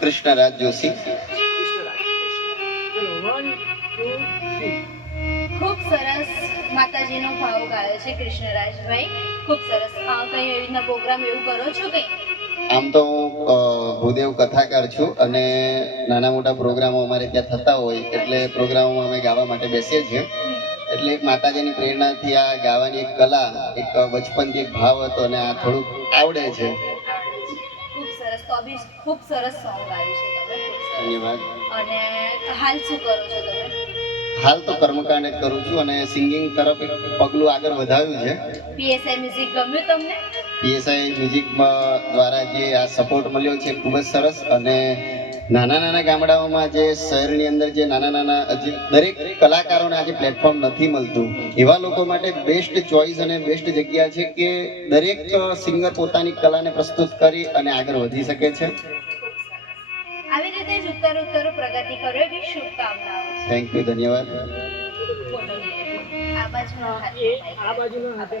કૃષ્ણરાજ જોશી. ખૂબ સરસ માતાજીનો ભાવ ગાયો છે કૃષ્ણરાજભાઈ, ખૂબ સરસ. કઈ એવી રીતના પ્રોગ્રામ એવું કરો છો કે? આમ તો હું ભૂદેવ કથાકાર છું અને નાના મોટા પ્રોગ્રામો અમારે ત્યાં થતા હોય એટલે પ્રોગ્રામોમાં અમે ગાવા માટે બેસીએ છીએ. એટલે એક માતાજીની પ્રેરણાથી આ ગાવાની એક કલા, એક બચપનથી એક ભાવ હતો અને આ થોડુંક આવડે છે. ખૂબ સરસ. તો બી ખૂબ સરસ સોંગ ગાયું છે તમે, ખૂબ સરસ. ધન્યવાદ. અને હાલ શું કરો છો તમે? હાલ તો કર્મકાંડ જ કરું છું અને સિંગિંગ તરફ એક પગલું આગળ વધાવ્યું છે. પીએસઆઈ મ્યુઝિક ગમ્યું તમને? પીએસઆઈ મ્યુઝિકમાં દ્વારા જે આ સપોર્ટ મળ્યો છે ખૂબ જ સરસ. અને નાના નાના ગામડાઓમાં જે શહેરની અંદર જે નાના નાના દરેક કલાકારોને આજે પ્લેટફોર્મ નથી મળતું, એવા લોકો માટે બેસ્ટ ચોઇસ અને બેસ્ટ જગ્યા છે કે દરેક સિંગર પોતાની કલાને પ્રસ્તુત કરી અને આગળ વધી શકે છે. આવી રીતે જ ઉત્તરોત્તર પ્રગતિ કરો એવી શુભકામનાઓ. થેન્ક યુ, ધન્યવાદ. આ બાજુનો હાથ. આ બાજુનો હાથે